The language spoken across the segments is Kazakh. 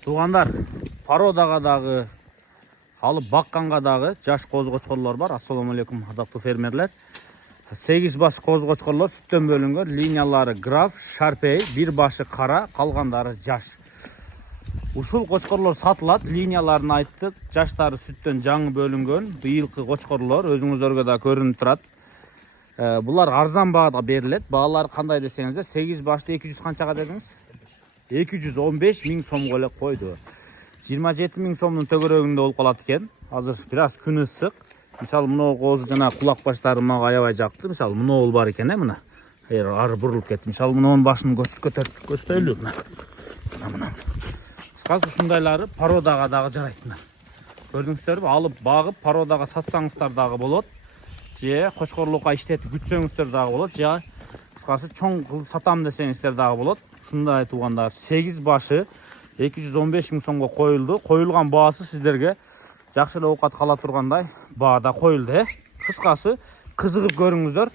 Туғандар, пародаға дағы, алып баққанға дағы жаш қозы-қошқорлар бар. Ассаламу-алейкум, адапты фермерлер. 8 бас қозы-қошқорлар сүттен бөлінген. Линиялары граф, шарпей, бір башы қара, қалғандары жаш. Ушул қошқорлар сатылады. Линияларын айттық. Жаштары сүттен жаңы бөлінген. Быйылқы қошқорлар өзіңіздерге да көрініп тұрады. Бұлар арзан бағада беріледі. Бағалары қандай десеңіздер, 8 башты 200 қаншаға дедіңіз? 215 мың сомға эле қойды. 27 мың сомның төгөрөгүндө болуп калат экен. Азыр бираз күн ысык. Мисалы, мына қозы жана кулак баштары мага аябай жакты. Мисалы, мына ол бар экен, мына. Ары бурулуп кетти. Мисалы, мунун башын көтөрүп мына. Кыскасы ушундайлары пародага дагы жарайт. Көрдүңүздөрбү? Алып багып пародага сатсаңыздар дагы болот. Же кочкорлукка иштетип күтсөңүздөр дагы болот. Же кыскасы чоң кылып сатам десеңиздер дагы болот. Ушундай тугандар 8 башы 215 мың сомго коюлду. Коюлган баасы сиздерге жакшы эле оокат кала тургандай баада коюлду. Кыскасы кызыгып көрүңүздөр.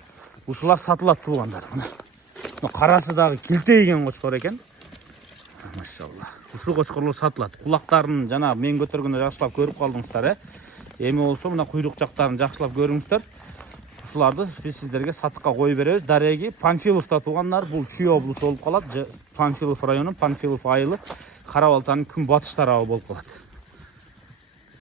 Ушулар сатылат тугандар. Мына карасы дагы килтейген кочкор экен. Машалла. Ушул кочкорлор сатылат. Кулактарын жана мен көтөргөндө жакшылап көрүп калдыңыздар, Эми болсо мына куйрук жактарын жакшылап көрүңүздөр. Ушуларды биз сиздерге сатыкка коюп беребиз. Дареги Панфиловда тугандар, бул Чүй облусу болуп калат. Панфилов району, Панфилов айылы, Кара Балтанын күн батыш тарабы болуп калат.